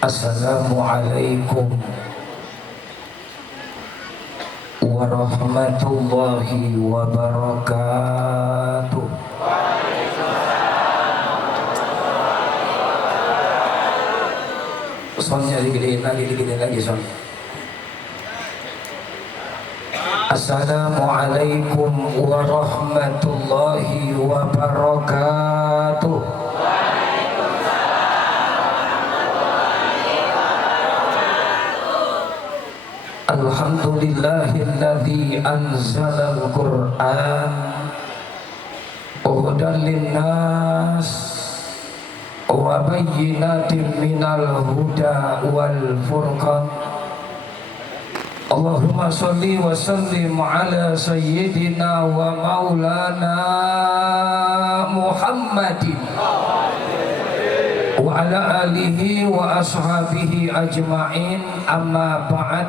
Assalamualaikum warahmatullahi wabarakatuh. Soalnya digedein lagi son. Assalamualaikum warahmatullahi wabarakatuh. Alhamdulillahilladzi anzalal Qur'an hudan linnas wa bayyinatin minal huda wal furqan. Allahumma sholli wa sallim ala sayyidina wa maulana Muhammadin wa ala alihi wa ashabihi ajma'in, amma ba'd.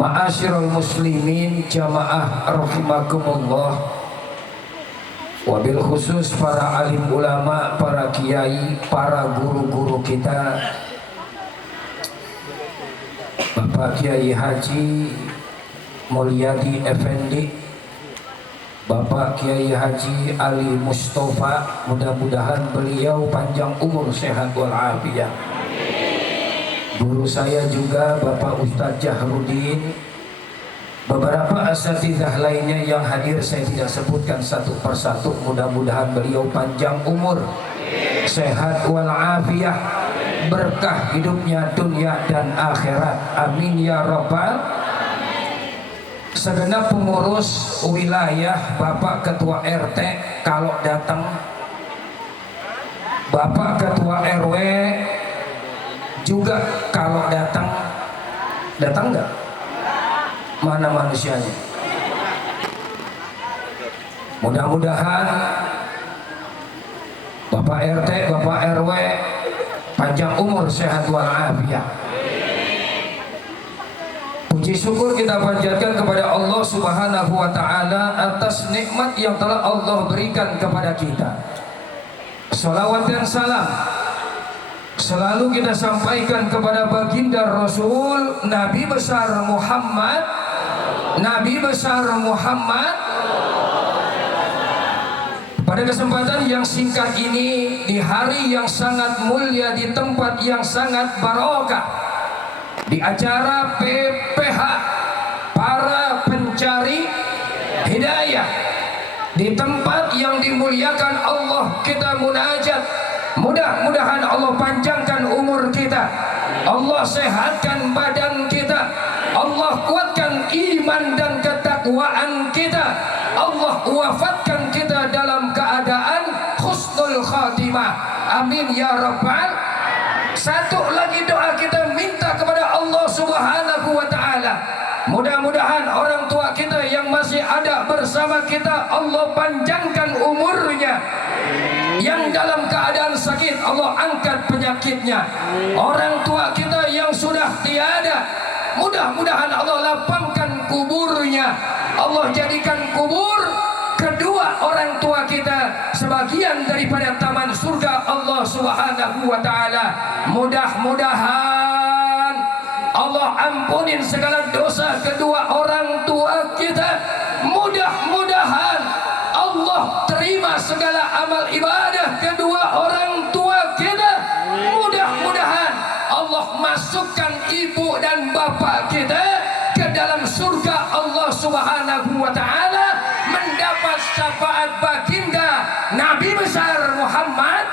Ma'asyiral muslimin jamaah rahimakumullah, wabil khusus para alim ulama, para kiai, para guru-guru kita, Bapak Kiai Haji Mulyadi Effendi, Bapak Kiai Haji Ali Mustafa, mudah-mudahan beliau panjang umur, sehat walafiat. Guru saya juga Bapak Ustadz Jahrudin, beberapa asatidzah lainnya yang hadir saya tidak sebutkan satu persatu, mudah-mudahan beliau panjang umur, sehat walafiat, berkah hidupnya dunia dan akhirat, amin ya rabbal. Segenap pengurus wilayah, Bapak Ketua RT kalau datang, Bapak Ketua RW juga kalau datang enggak? Mana manusianya? Mudah-mudahan Bapak RT, Bapak RW panjang umur, sehat walafiat. Puji syukur kita panjatkan kepada Allah Subhanahu wa taala atas nikmat yang telah Allah berikan kepada kita. Shalawat dan salam selalu kita sampaikan kepada baginda Rasul Nabi besar Muhammad, Nabi besar Muhammad. Pada kesempatan yang singkat ini, di hari yang sangat mulia, di tempat yang sangat barokah, di acara PPH para pencari hidayah, di tempat yang dimuliakan Allah, kita munajat. Mudah-mudahan Allah panjangkan umur kita, Allah sehatkan badan kita, Allah kuatkan iman dan ketakwaan kita, Allah wafatkan kita dalam keadaan husnul khatimah, amin ya rabbal. Satu lagi doa kita minta kepada Allah Subhanahu wa ta'ala, mudah-mudahan orang tua kita yang masih ada bersama kita, Allah panjangkan umurnya. Yang dalam keadaan sakit, Allah angkat penyakitnya. Orang tua kita yang sudah tiada, mudah-mudahan Allah lapangkan kuburnya, Allah jadikan kubur kedua orang tua kita sebagian daripada taman surga Allah Subhanahu wa ta'ala. Mudah-mudahan Allah ampunin segala dosa kedua orang tua kita. Mudah-mudahan Allah terima segala amal ibadah kedua orang tua kita. Mudah-mudahan Allah masukkan ibu dan bapak kita ke dalam surga Allah Subhanahu wa ta'ala, mendapat syafaat baginda Nabi besar Muhammad.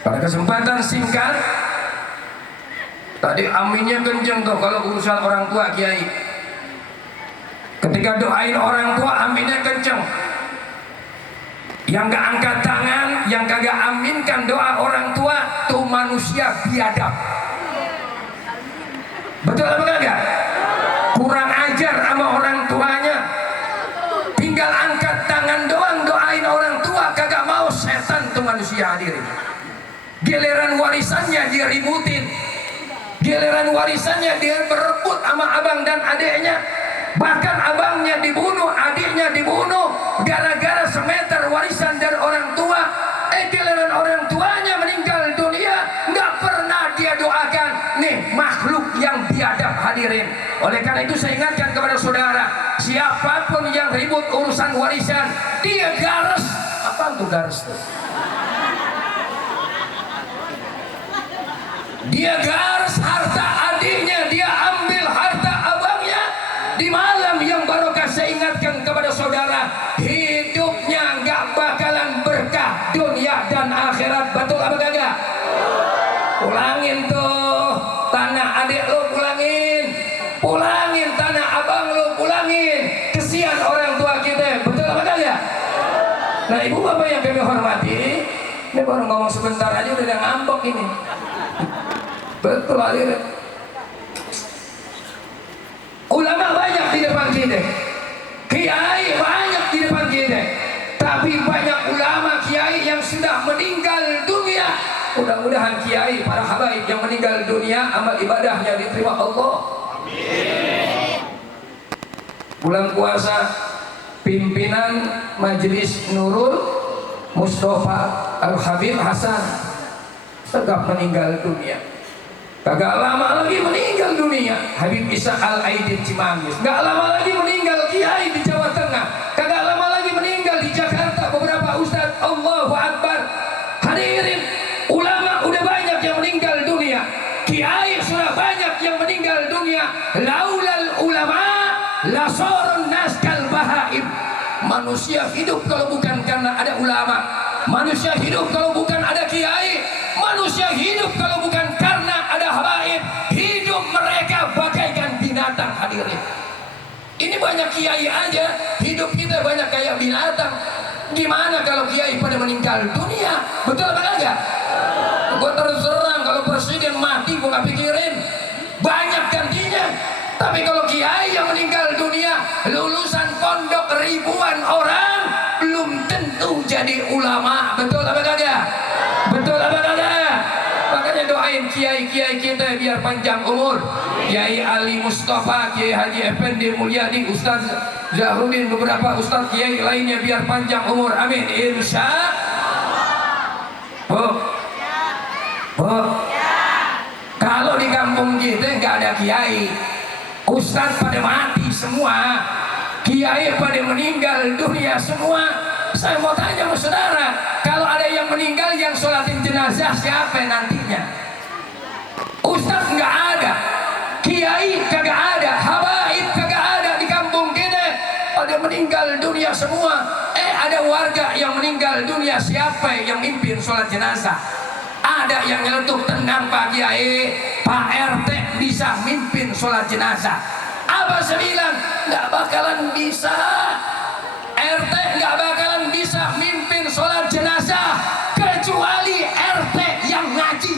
Pada kesempatan singkat tadi aminnya kenceng tuh kalau urusan orang tua kiai. Ketika doain orang tua aminnya kenceng. Yang gak angkat tangan, yang kagak aminkan doa orang tua, tuh manusia biadab. Betul apa kagak? Kurang ajar sama orang tuanya. Tinggal angkat tangan doang doain orang tua, kagak mau, setan tuh manusia hadirin. Giliran warisannya diributin. Giliran warisannya dia berebut sama abang dan adiknya. Bahkan abangnya dibunuh, adiknya dibunuh gara-gara semeter warisan dari orang tua. Giliran orang tuanya meninggal dunia, nggak pernah dia doakan. Nih makhluk yang biadab hadirin. Oleh karena itu saya ingatkan kepada saudara, siapapun yang ribut urusan warisan, dia garis. Apa tuh garis tuh? Dia garis harta adiknya, dia ambil harta abangnya. Di malam yang barokah saya ingatkan kepada saudara, hidupnya nggak bakalan berkah dunia dan akhirat. Betul apa kagak? Pulangin tuh tanah adik lo, pulangin tanah abang lo, pulangin. Kesian orang tua kita. Betul apa kagak? Nah ibu bapak yang kami hormati, ini baru ngomong sebentar aja udah ngambek ini. Betul hadirin. Ulama banyak di depan kita, kiai banyak di depan kita, tapi banyak ulama kiai yang sudah meninggal dunia. Mudah-mudahan kiai para habaib yang meninggal dunia amal ibadahnya diterima Allah. Amin. Bulan puasa pimpinan Majelis Nurul Mustafa Al-Habib Hasan tegap meninggal dunia. Kagak lama lagi meninggal dunia Habib Isa Al-Aidin Cimanggis. Gak lama lagi meninggal kiai di Jawa Tengah. Kagak lama lagi meninggal di Jakarta beberapa ustadz. Allahu Akbar. Hadirin, ulama udah banyak yang meninggal dunia, kiai sudah banyak yang meninggal dunia. Laulal ulama lasorun nas kal bahaim. Manusia hidup kalau bukan karena ada ulama. Manusia hidup kalau bukan ada kiai. Manusia hidup kalau bukan karena ada habaib. Hidup mereka bagaikan binatang hadirin. Ini banyak kiai aja, hidup kita banyak kayak binatang. Gimana kalau kiai pada meninggal dunia? Betul apa enggak? Gue terus terang, kalau presiden mati gue gak pikirin, banyak gantinya. Tapi kalau kiai yang meninggal dunia, lulusan pondok ribuan orang, belum tentu jadi ulama. Betul apa kagak? Betul apa kagak? Makanya doain kiai-kiai kita biar panjang umur. Kiai Ali Mustafa, Kiai Haji Effendi Mulyadi, Ustaz Zahruddin, beberapa ustaz kiai lainnya biar panjang umur. Amin. Insya Allah. Kalau di kampung kita nggak ada kiai, ustaz pada mati semua, kiai pada meninggal dunia semua. Saya mau tanya sama saudara, kalau ada yang meninggal yang sholatin jenazah siapa nantinya? Ustaz nggak ada, kiai kagak ada, habaib kagak ada di kampung kita. Ada meninggal dunia semua. Ada warga yang meninggal dunia, siapa yang mimpin sholat jenazah? Ada yang nyeletuk, tenang Pak Kiai, Pak RT bisa mimpin sholat jenazah. Apa saya bilang? Nggak bakalan bisa. RT nggak bakalan bisa mimpin sholat jenazah kecuali RT yang ngaji.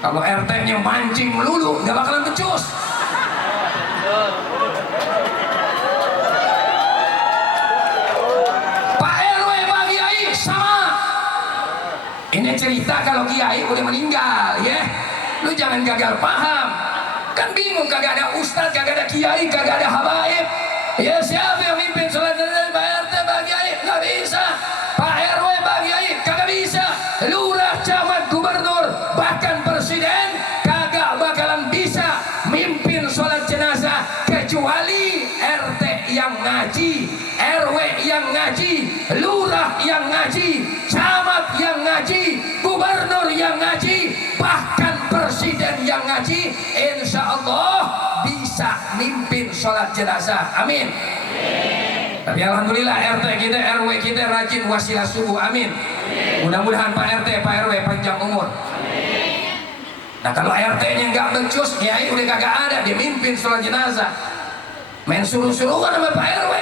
Kalau RT-nya mancing melulu nggak bakalan becus. Pak RW, Pak Kiai sama. Ini cerita kalau Kiai udah meninggal ya. Lu jangan gagal paham. Kan bingung, kagak ada ustadz, kagak ada Kiai, kagak ada habaib. Ya siapa yang mimpin sholat jenazah? Pak RT, Pak Kiai nggak bisa. Pak RW, Pak Kiai kagak bisa. Lurah, camat, gubernur, bahkan presiden kagak bakalan bisa mimpin sholat jenazah kecuali RT yang ngaji, RW yang ngaji, lurah yang ngaji, camat yang ngaji, gubernur yang ngaji, bahkan presiden yang ngaji. Insya Allah bisa mimpin sholat jenazah. Amin. Tapi alhamdulillah RT kita, RW kita rajin wasilah subuh. Amin. Mudah-mudahan Pak RT, Pak RW panjang umur. Nah kalau RT-nya nggak becus, kiai udah kagak ada, dia mimpin sholat jenazah. Main suruh-suruhan sama Pak RW.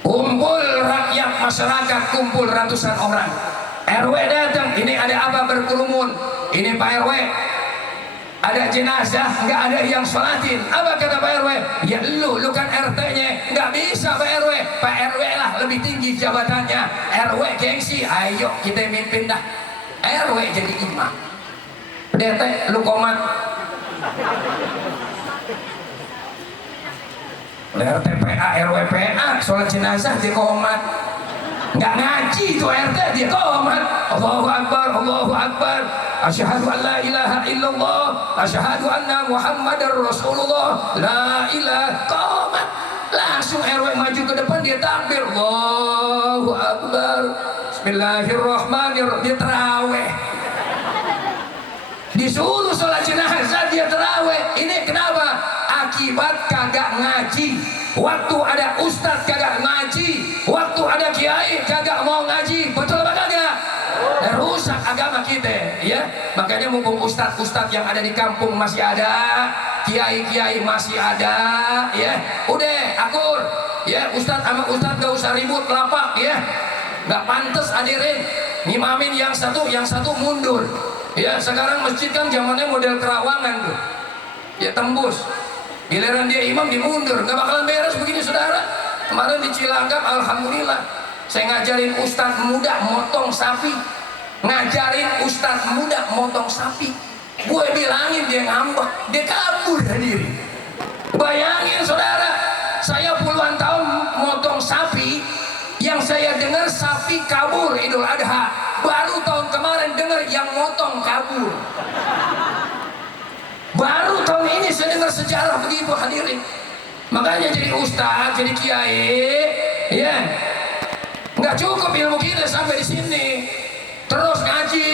Kumpul rakyat masyarakat, kumpul ratusan orang. RW datang, ini ada apa berkerumun? Ini Pak RW, ada jenazah, nggak ada yang sholatin. Apa kata Pak RW? Ya lu kan RT-nya, nggak bisa Pak RW. Pak RW lah lebih tinggi jabatannya. RW gengsi, ayo kita mimpin dah. RW jadi imam. DT lu komat RTPA RWPA sholat jenazah dia komat, nggak ngaji itu RT dia komat. Allahu Akbar, Allahu Akbar, asyhadu an la ilaha illallah, asyhadu anna Muhammadar Rasulullah, la ilaha, komat. Langsung RW maju ke depan dia takbir, Allahu Akbar, Bismillahirrahmanirrahim, dia terawih. Disuruh sholat jenazah dia terawih. Ini kenapa? Akibat kagak ngaji. Waktu ada ustadz kagak ngaji, waktu ada kiai kagak mau ngaji. Betul apa kagak? Rusak agama kita, ya. Makanya mumpung ustadz-ustadz yang ada di kampung masih ada, kiai-kiai masih ada, ya. Udah akur, ya. Ustadz sama ustadz gak usah ribut lapak, ya. Gak pantas hadirin ngimamin yang satu mundur. Ya sekarang masjid kan zamannya model kerawangan tuh, ya tembus. Giliran dia imam dimundur, nggak bakalan beres begini saudara. Kemarin di Cilangkap, alhamdulillah, saya ngajarin ustadz muda motong sapi, ngajarin ustadz muda motong sapi. Gue bilangin dia ngambek, dia kabur hadirin. Bayangin saudara, saya puluhan tahun motong sapi, yang saya dengar sapi kabur Idul Adha. Baru tahun kemarin dengar yang motong kabur. Baru tahun ini saya dengar sejarah begitu hadirin. Makanya jadi ustaz, jadi kiai, ya nggak cukup ilmu kita sampai di sini. Terus ngaji.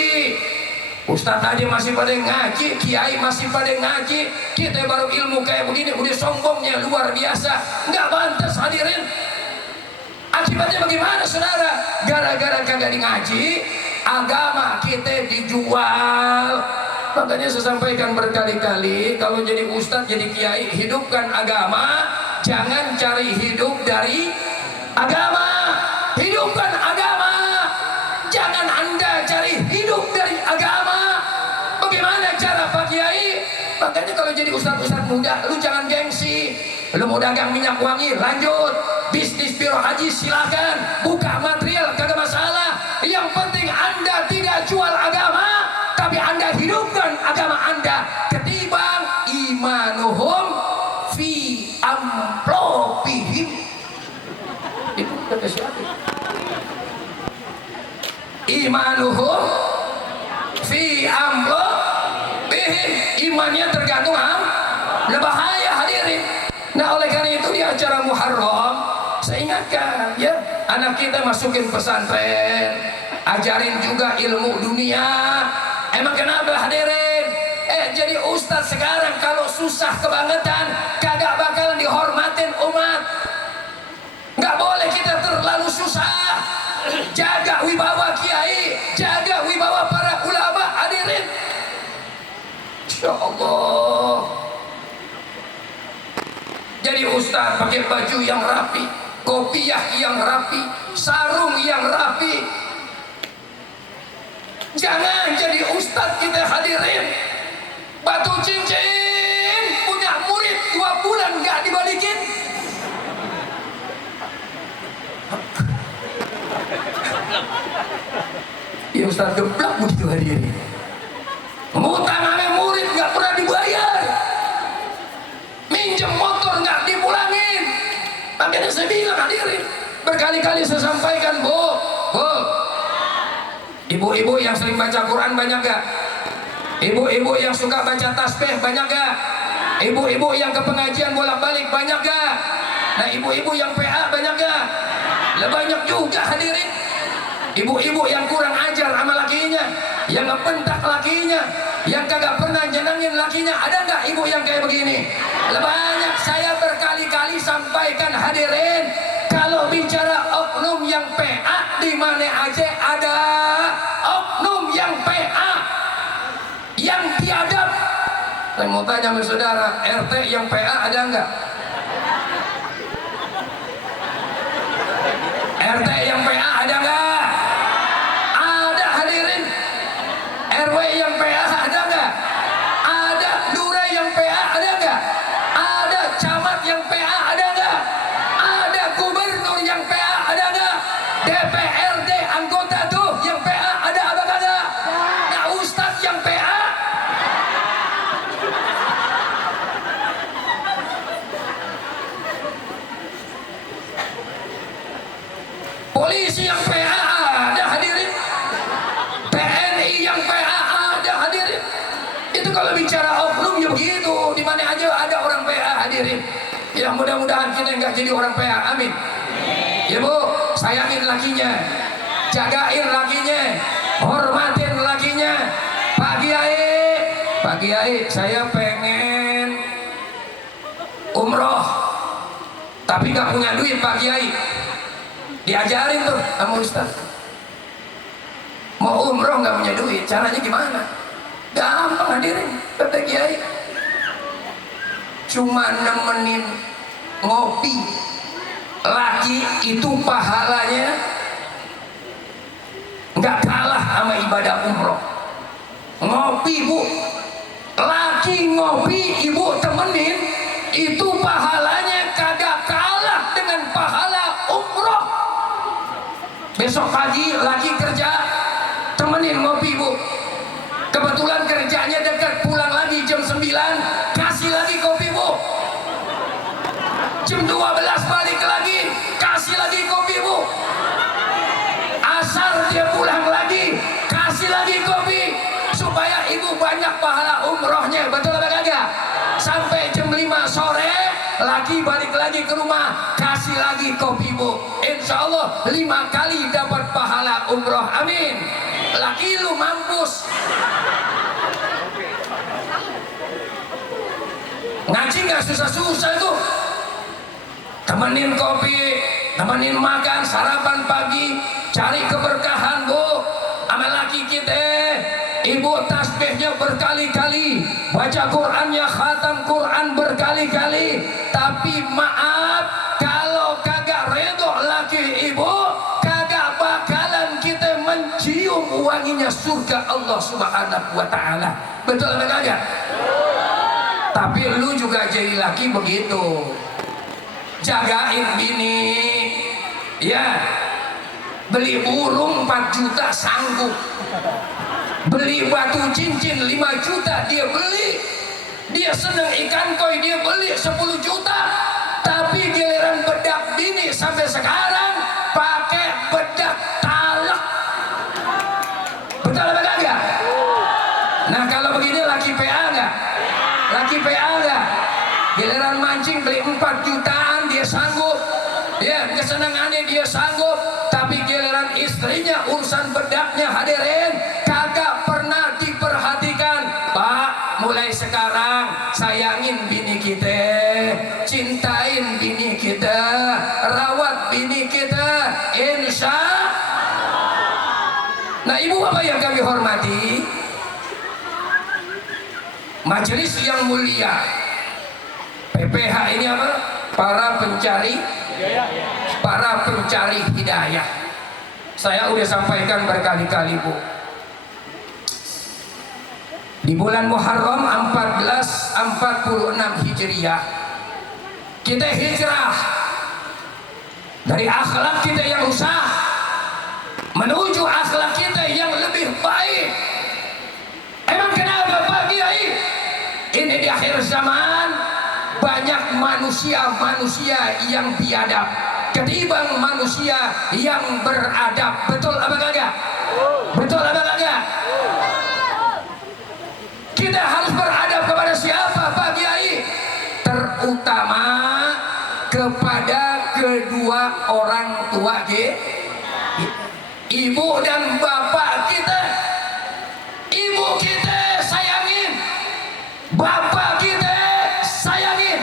Ustaz aja masih pada ngaji, kiai masih pada ngaji. Kita baru ilmu kayak begini udah sombongnya luar biasa. Nggak pantas hadirin. Akibatnya bagaimana saudara? Gara-gara kagak di ngaji, agama kita dijual. Makanya saya sampaikan berkali-kali, kalau jadi ustadz, jadi kiai, hidupkan agama, jangan cari hidup dari agama. Hidupkan agama, jangan anda cari hidup dari agama. Bagaimana cara Pak Kiai? Makanya kalau jadi ustadz-ustadz muda, lu jangan gengsi. Lu mau dagang minyak wangi, lanjut. Bisnis biro haji silakan, buka material kagak masalah. Yang penting anda tidak jual agama, tapi anda hidupkan agama anda. Ketimbang imanuhum fi amplopihim. Itu kata siapa? Imanuhum fi amplopihim. Imannya tergantung bahaya hadirin. Nah oleh karena itu di acara Muharram saya ingatkan, ya, anak kita masukin pesantren, ajarin juga ilmu dunia. Emang kenapa hadirin? Jadi ustadz sekarang kalau susah kebangetan kagak bakalan dihormatin umat. Nggak boleh kita terlalu susah. Jaga wibawa kiai, jaga wibawa para ulama hadirin. Insya Allah. Jadi ustaz pakai baju yang rapi, kopiah yang rapi, sarung yang rapi. Jangan jadi ustaz kita hadirin batu cincin, punya murid 2 bulan nggak dibalikin. Ya ustaz geblak begitu hadirin. Ngutang sama murid nggak pernah dibayar. Minjem motor nggak dipulangin. Makanya saya bilang hadirin, berkali-kali saya sampaikan, Bu, ibu-ibu yang sering baca Quran banyak gak? Ibu-ibu yang suka baca tasbih banyak gak? Ibu-ibu yang ke pengajian bolak-balik banyak gak? Nah ibu-ibu yang PA banyak gak? Lah banyak juga hadirin. Ibu-ibu yang kurang ajar sama lakinya, yang ngepentak lakinya, yang kagak pernah nyenengin lakinya, ada nggak ibu yang kayak begini? Banyak. Saya berkali-kali sampaikan hadirin, kalau bicara oknum yang PA di mana aja ada oknum yang PA yang biadab. Saya mau tanya sama saudara, RT yang PA ada nggak? RT yang PA ada nggak? Ada hadirin. RW yang PA ada nggak? Ada. Lurah yang PA ada nggak? Ada. Camat yang PA ada nggak? Ada. Gubernur yang PA ada nggak? DPRD anggota tuh yang PA ada apa kagak? Nah ustadz yang PA Ya mudah-mudahan kita nggak jadi orang PA, amin. Ya Bu, sayangin lakinya, jagain lakinya, hormatin lakinya. Pak Kiai, saya pengen umroh, tapi nggak punya duit Pak Kiai. Diajarin tuh sama Ustaz. Mau umroh nggak punya duit, caranya gimana? Gampang hadirin, kata Kiai. Cuma nemenin ngopi laki itu pahalanya nggak kalah sama ibadah umroh. Ngopi Bu, laki ngopi ibu temenin, itu pahalanya kagak kalah dengan pahala umroh. Besok pagi laki kerja, temenin ngopi Bu. Kebetulan kerjanya dekat, pulang lagi jam 9, kasih lagi kopi Bu. Jam 12 balik lagi, kasih lagi kopi Bu. Asar dia pulang lagi, kasih lagi kopi, supaya ibu banyak pahala umrohnya. Betul apa kagak? Sampai jam 5 sore lagi balik lagi ke rumah, kasih lagi kopi Bu. Insya Allah 5 kali dapat pahala umroh, amin. Laki lu mampus. Ngaji nggak susah-susah itu. Temenin kopi, temenin makan, sarapan pagi, cari keberkahan Bu. Sama laki kita, ibu tasbihnya berkali-kali, baca Qurannya, khatam Quran berkali-kali. Tapi maaf, kalau kagak redho laki ibu, kagak bakalan kita mencium wanginya surga Allah Subhanahu wa Ta'ala. Betul apa kagak? Tapi lu juga jadi laki begitu, jagain bini, ya. Beli burung 4 juta sanggup, beli batu cincin 5 juta dia beli, dia seneng ikan koi dia beli 10 juta. Tapi giliran bedak bini sampai sekarang pakai bedak talak. Betul apa kagak? Nah kalau begini laki PA nggak? Laki PA nggak? Giliran mancing beli 4 jutaan dia sanggup, ya kesenangannya dia sanggup. Tapi giliran istrinya urusan bedaknya hadirin kagak pernah diperhatikan. Pak, mulai sekarang sayangin bini kita, cintain bini kita, rawat bini kita, insya. Nah ibu bapak yang kami hormati, majelis yang mulia, PPH ini apa? Para pencari hidayah. Saya udah sampaikan berkali-kali Bu, di bulan Muharram 1446 Hijriah kita hijrah dari akhlak kita yang rusak menuju akhlak kita yang lebih baik. Emang kenapa Pak Kiai? Ini di akhir zaman banyak manusia-manusia yang biadab ketimbang manusia yang beradab. Betul apa kagak? Betul apa kagak? Kita harus beradab kepada siapa Pak Kiai? Terutama kepada kedua orang tua kita, ibu dan bapak kita. Ibu kita sayangin, bapak kita sayangin.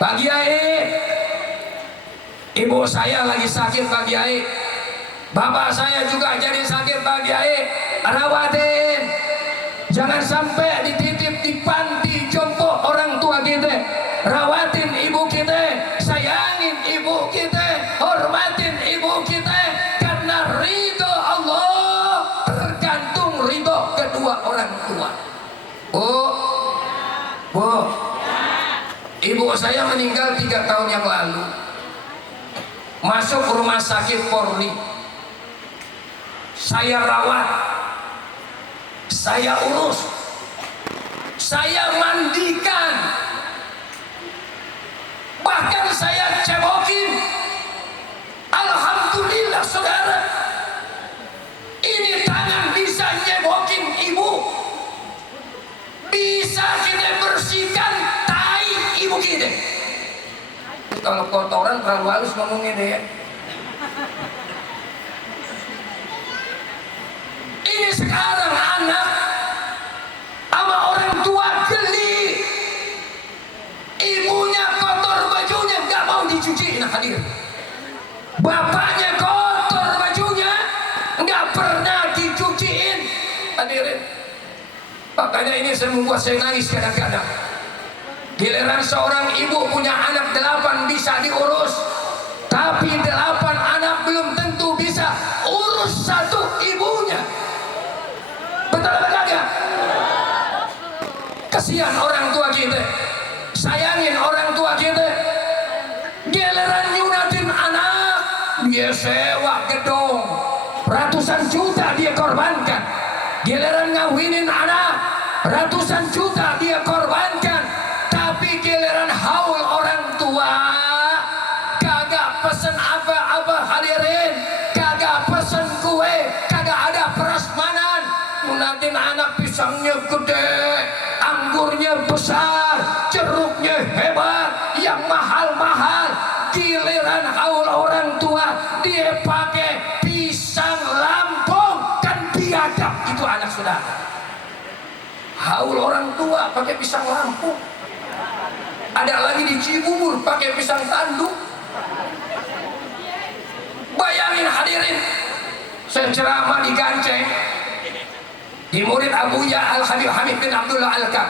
Pak Kiai, ibu saya lagi sakit Pak Kiai, bapak saya juga jadi sakit Pak Kiai, rawatin. Jangan sampai dititip di panti jompo orang tua kita. Rawatin ibu kita, sayangin ibu kita, hormatin ibu kita. Karena ridho Allah tergantung ridho kedua orang tua. Bu, ibu saya meninggal 3 tahun yang lalu. Masuk rumah sakit Polri, saya rawat, saya urus, saya mandikan, bahkan saya cebokin. Alhamdulillah saudara, ini tangan bisa nyebokin ibu, bisa kita bersihkan tai ibu kita. kalau kotoran terlalu halus ngomongnya deh ya. Ini sekarang anak sama orang tua geli, ibunya kotor bajunya nggak mau dicuci. Nah hadir, bapaknya kotor bajunya nggak pernah dicuciin. Hadirin, makanya ini saya membuat saya nangis kadang-kadang. Giliran seorang ibu punya anak 8 bisa diurus, tapi 8 anak belum tentu bisa urus satu ibunya. Betul apa enggak? Kasihan orang tua kita, sayangin orang tua kita. Giliran nyunatin anak, dia sewa gedung ratusan juta dia korbankan. Giliran ngawinin anak, ratusan juta dia korbankan. Tapi giliran haul orang tua, kagak pesen apa-apa hadirin, kagak pesen kue, kagak ada prasmanan. Nyunatin anak pisangnya gede, anggurnya besar, jeruknya hebat, yang mahal-mahal. Giliran haul orang tua, dia pakai pisang Lampung, kan biadab itu anak saudara. Haul orang tua pakai pisang Lampung. Ada lagi di Cibubur pakai pisang tanduk. Bayangin hadirin, saya ceramah di Ganceng, di murid Abuya Al-Habib Hamid bin Abdullah Al-Kab.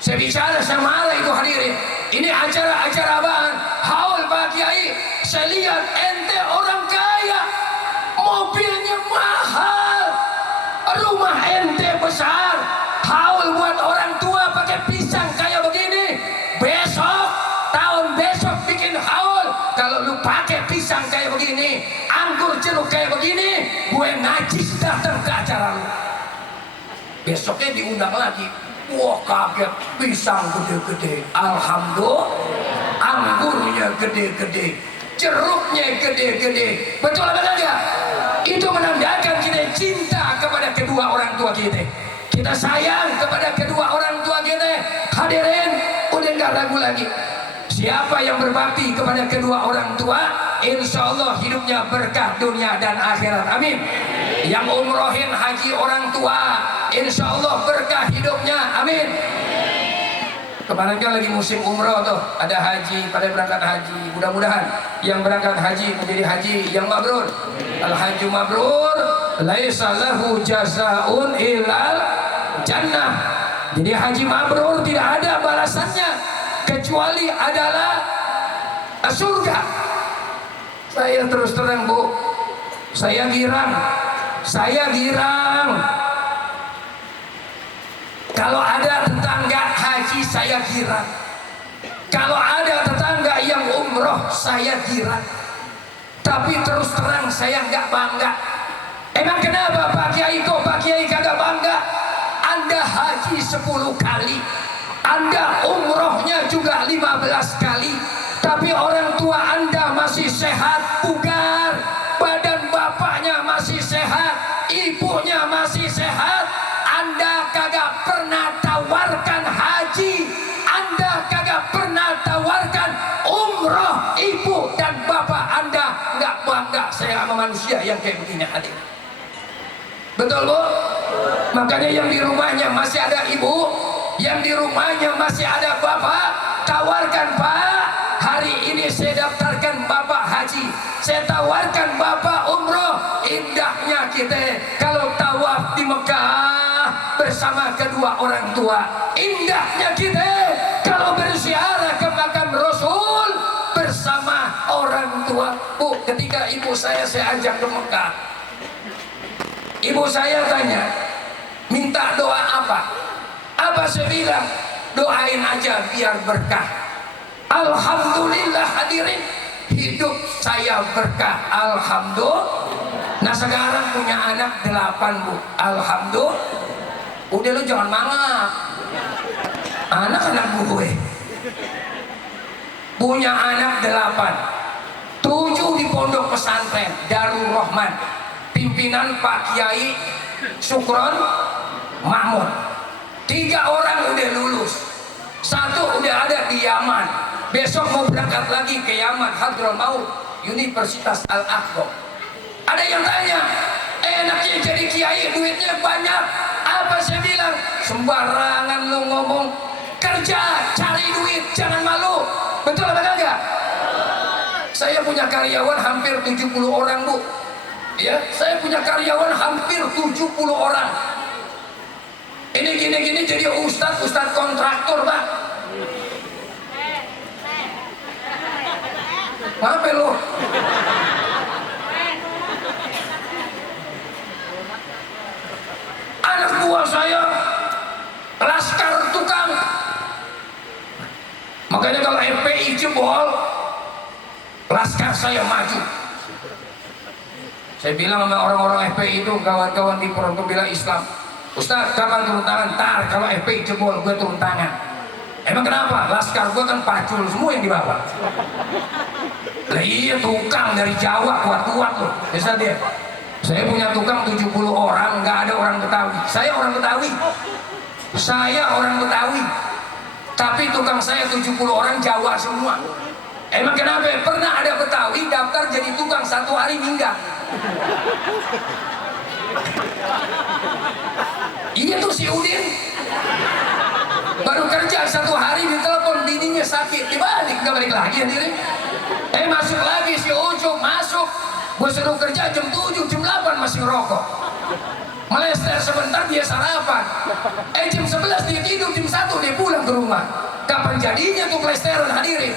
Saya bicara sama Allah itu hadirin. Ini acara-acara apaan? Haul Pak Kiai. Saya lihat ente orang kaya, mobilnya mahal, rumah ente besar. Haul buat orang tua pakai pisang kayak begini. Besok, tahun besok bikin haul. Kalau lu pakai pisang kayak begini, anggur jeruk kayak begini, gue najis datang ke acara lu. Besoknya diundang lagi. Wah kaget, pisang gede-gede, alhamdulillah. Anggurnya gede-gede, jeruknya gede-gede. Betul apa enggak? Itu menandakan kita cinta kepada kedua orang tua kita. Kita sayang kepada kedua orang tua kita. Hadirin, udah nggak ragu lagi. Siapa yang berbakti kepada kedua orang tua, insya Allah hidupnya berkah dunia dan akhirat. Amin. Yang umrohin haji orang tua, insya Allah berkah hidupnya. Amin. Kemarin kan lagi musim umroh tuh, ada haji, pada berangkat haji. Mudah-mudahan yang berangkat haji menjadi haji yang mabrur. Al-hajju mabrur, laisa lahu jazaun ilal jannah. Jadi haji mabrur tidak ada balasannya kecuali adalah surga. Saya terus terang Bu, saya girang. Kalau ada tetangga haji saya girang. Kalau ada tetangga yang umroh saya girang. Tapi terus terang saya nggak bangga. Emang kenapa Pak Kiai kok Pak Kiai kagak bangga? Anda haji 10 kali, Anda umrohnya juga 15 kali, tapi orang tua Anda masih sehat, bugar, badan bapaknya masih sehat, ibunya masih sehat. Anda kagak pernah tawarkan haji, Anda kagak pernah tawarkan umroh ibu dan bapak Anda. Nggak bangga saya sama manusia yang kayak begini hadir. Betul Bu? Makanya yang di rumahnya masih ada ibu, yang di rumahnya masih ada bapak, tawarkan Pak, hari ini saya daftarkan bapak haji, saya tawarkan bapak umroh. Indahnya kita kalau tawaf di Mekah bersama kedua orang tua. Indahnya kita kalau berziarah ke makam Rasul bersama orang tua. Bu, ketika ibu saya ajak ke Mekah, ibu saya tanya, minta doa apa? Apa saya bilang? Doain aja biar berkah. Alhamdulillah hadirin, hidup saya berkah. Alhamdulillah. Nah sekarang punya anak 8 Bu. Alhamdulillah. Udah lu jangan mangap. Anak-anak gue punya anak 8, 7 di pondok pesantren Darul Rahman, pimpinan Pak Kiai Sukron Mahmud. 3 orang udah lulus, Satu udah ada di Yaman, besok mau berangkat lagi ke Yaman, Hadramaut, Universitas Al-Aqsa. Ada yang tanya, enaknya jadi kiai duitnya banyak. Apa saya bilang? Sembarangan lu ngomong. Kerja, cari duit, jangan malu. Betul apa enggak? Saya punya karyawan hampir 70 orang, Bu. Ya, saya punya karyawan hampir 70 orang. Ini gini-gini jadi ustadz kontraktor, Pak. Apa lo? Anak buah saya laskar tukang. Makanya kalau FPI jebol, laskar saya maju. Saya bilang sama orang-orang FPI itu, kawan-kawan di Pronto bilang Islam, Ustaz, kapan turun tangan? Ntar kalau FPI jebol, gue turun tangan. Emang kenapa? Laskar gue kan pacul semua yang dibawa. Lah iya, tukang dari Jawa kuat-kuat loh. Bisa dia. Saya punya tukang 70 orang, nggak ada orang Betawi. Saya orang Betawi. Saya orang Betawi. Tapi tukang saya 70 orang Jawa semua. Emang kenapa? Pernah ada Betawi daftar jadi tukang 1 hari minggat. Iya tuh si Udin baru kerja 1 hari ditelepon bininya sakit, dibalik nggak balik lagi hadirin. Masuk lagi si Ucup masuk, gue suruh kerja jam 7, jam 8 masih rokok. Melester sebentar dia sarapan, jam 11 dia tidur, jam 1 dia pulang ke rumah. Kapan jadinya tuh melesteran hadirin?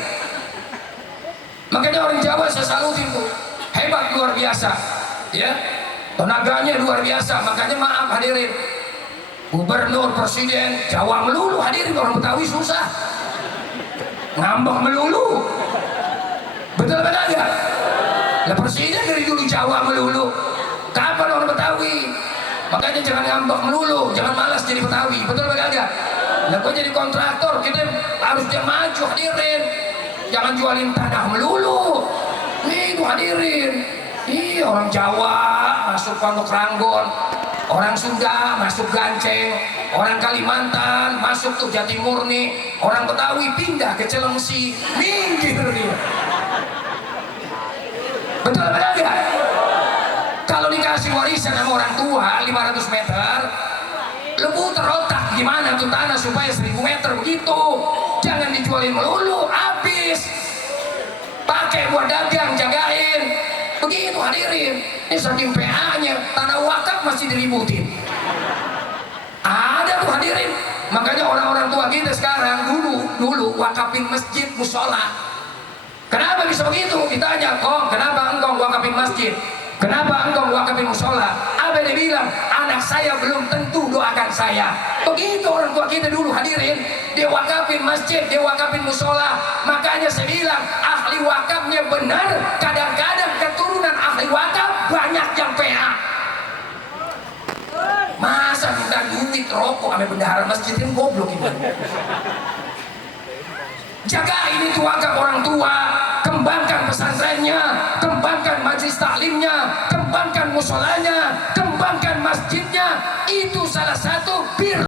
Makanya orang Jawa saya salutin tuh, hebat luar biasa, ya, tenaganya luar biasa. Makanya maaf hadirin, gubernur, presiden Jawa melulu hadirin. Orang Betawi susah, ngambek melulu. Betul betul ya? Lah presiden dari dulu Jawa melulu. Kapan orang Betawi? Makanya jangan ngambek melulu, jangan malas jadi Betawi. Betul betul ya? Lah kok jadi kontraktor, kita harus dia maju hadirin. Jangan jualin tanah melulu. Itu hadirin. Iya, orang Jawa masuk Pondok Ranggon, orang Sunda masuk Ganceng, orang Kalimantan masuk tuh Jatimurni, orang Betawi pindah ke Cilengsi, minggir dia. Betul betul ya? Kalau dikasih warisan sama orang tua 500 meter, lu puter otak gimana tuh tanah supaya 1000 meter begitu. Jangan dijualin melulu, habis. Pakai buat dagang, jagain. Begitu hadirin. Ini saking PA-nya, tanah wakaf masih diributin. Ada tuh hadirin. Makanya orang-orang tua kita sekarang dulu wakafin masjid, musola. Kenapa bisa begitu? Ditanya, kok kenapa engkau wakafin masjid? Kenapa engkau wakafin musola? Apa dia bilang? Anak saya belum tentu doakan saya. Begitu orang tua kita dulu hadirin. Dia wakafin masjid, dia wakafin musola. Makanya saya bilang, ahli wakafnya benar. Kadang-kadang keturunan ahli wakaf banyak yang PA. Masa minta duit rokok sama bendahara masjid, kan goblok ini. Jaga ini tuh wakaf orang tua. Kembangkan pesantrennya, kembangkan majelis taklimnya, kembangkan musolanya, kembangkan masjidnya. Itu salah satu bir